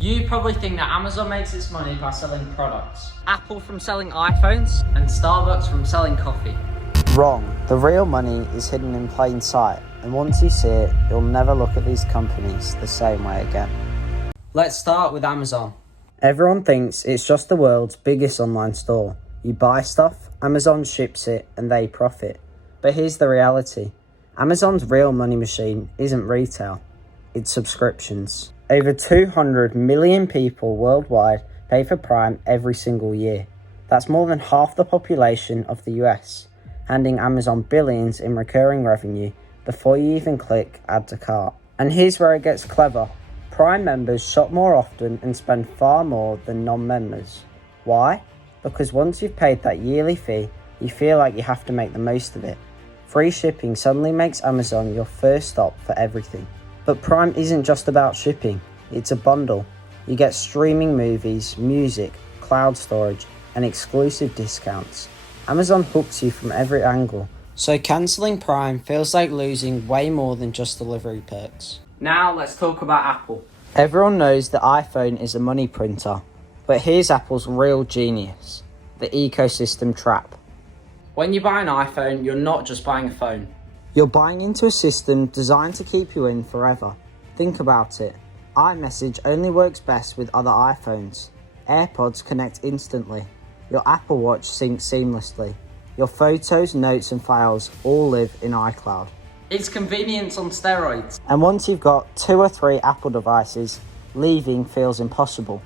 You probably think that Amazon makes its money by selling products. Apple from selling iPhones and Starbucks from selling coffee. Wrong. The real money is hidden in plain sight, and once you see it, you'll never look at these companies the same way again. Let's start with Amazon. Everyone thinks it's just the world's biggest online store. You buy stuff, Amazon ships it, and they profit. But here's the reality. Amazon's real money machine isn't retail, it's subscriptions. Over 200 million people worldwide pay for Prime every single year. That's more than half the population of the US, handing Amazon billions in recurring revenue before you even click add to cart. And here's where it gets clever. Prime members shop more often and spend far more than non-members. Why? Because once you've paid that yearly fee, you feel like you have to make the most of it. Free shipping suddenly makes Amazon your first stop for everything. But Prime isn't just about shipping, it's a bundle. You get streaming movies, music, cloud storage, and exclusive discounts. Amazon hooks you from every angle. So cancelling Prime feels like losing way more than just delivery perks. Now let's talk about Apple. Everyone knows the iPhone is a money printer, but here's Apple's real genius, the ecosystem trap. When you buy an iPhone, you're not just buying a phone. You're buying into a system designed to keep you in forever. Think about it. iMessage only works best with other iPhones. AirPods connect instantly. Your Apple Watch syncs seamlessly. Your photos, notes and files all live in iCloud. It's convenience on steroids. And once you've got 2 or 3 Apple devices, leaving feels impossible.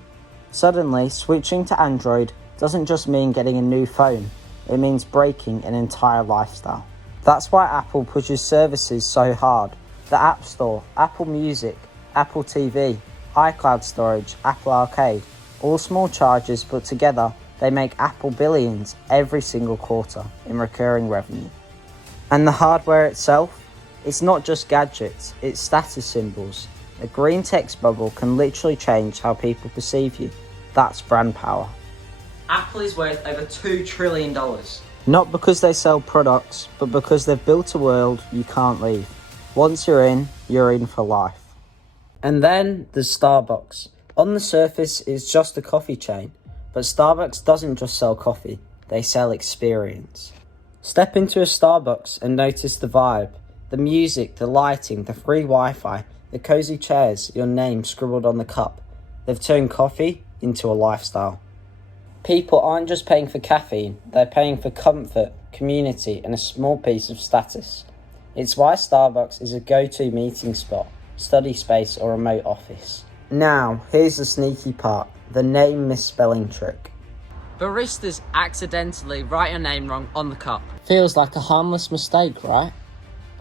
Suddenly, switching to Android doesn't just mean getting a new phone, it means breaking an entire lifestyle. That's why Apple pushes services so hard. The App Store, Apple Music, Apple TV, iCloud storage, Apple Arcade, all small charges, but together they make Apple billions every single quarter in recurring revenue. And the hardware itself? It's not just gadgets, it's status symbols. A green text bubble can literally change how people perceive you. That's brand power. Apple is worth over $2 trillion. Not because they sell products, but because they've built a world you can't leave. Once you're in for life. And then there's Starbucks. On the surface, it's just a coffee chain, but Starbucks doesn't just sell coffee, they sell experience. Step into a Starbucks and notice the vibe, the music, the lighting, the free Wi-Fi, the cozy chairs, your name scribbled on the cup. They've turned coffee into a lifestyle. People aren't just paying for caffeine, they're paying for comfort, community, and a small piece of status. It's why Starbucks is a go-to meeting spot, study space, or remote office. Now, here's the sneaky part, the name misspelling trick. Baristas accidentally write your name wrong on the cup. Feels like a harmless mistake, right?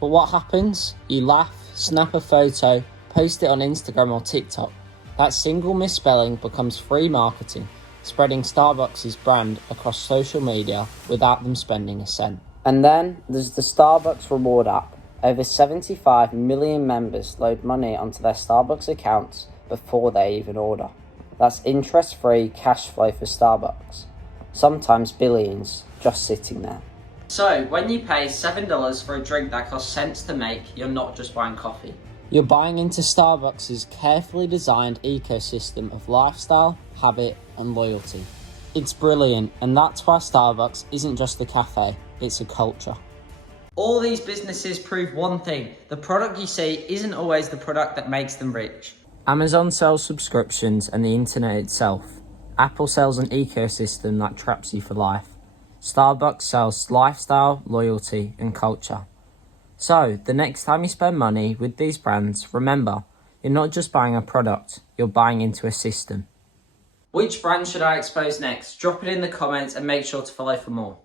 But what happens? You laugh, snap a photo, post it on Instagram or TikTok. That single misspelling becomes free marketing, spreading Starbucks' brand across social media without them spending a cent. And then there's the Starbucks Reward app. Over 75 million members load money onto their Starbucks accounts before they even order. That's interest-free cash flow for Starbucks. Sometimes billions just sitting there. So, when you pay $7 for a drink that costs cents to make, you're not just buying coffee. You're buying into Starbucks' carefully designed ecosystem of lifestyle, habit, and loyalty. It's brilliant, and that's why Starbucks isn't just a cafe, it's a culture. All these businesses prove one thing: the product you see isn't always the product that makes them rich. Amazon sells subscriptions and the internet itself. Apple sells an ecosystem that traps you for life. Starbucks sells lifestyle, loyalty, and culture. So, the next time you spend money with these brands, remember, you're not just buying a product, you're buying into a system. Which brand should I expose next? Drop it in the comments and make sure to follow for more.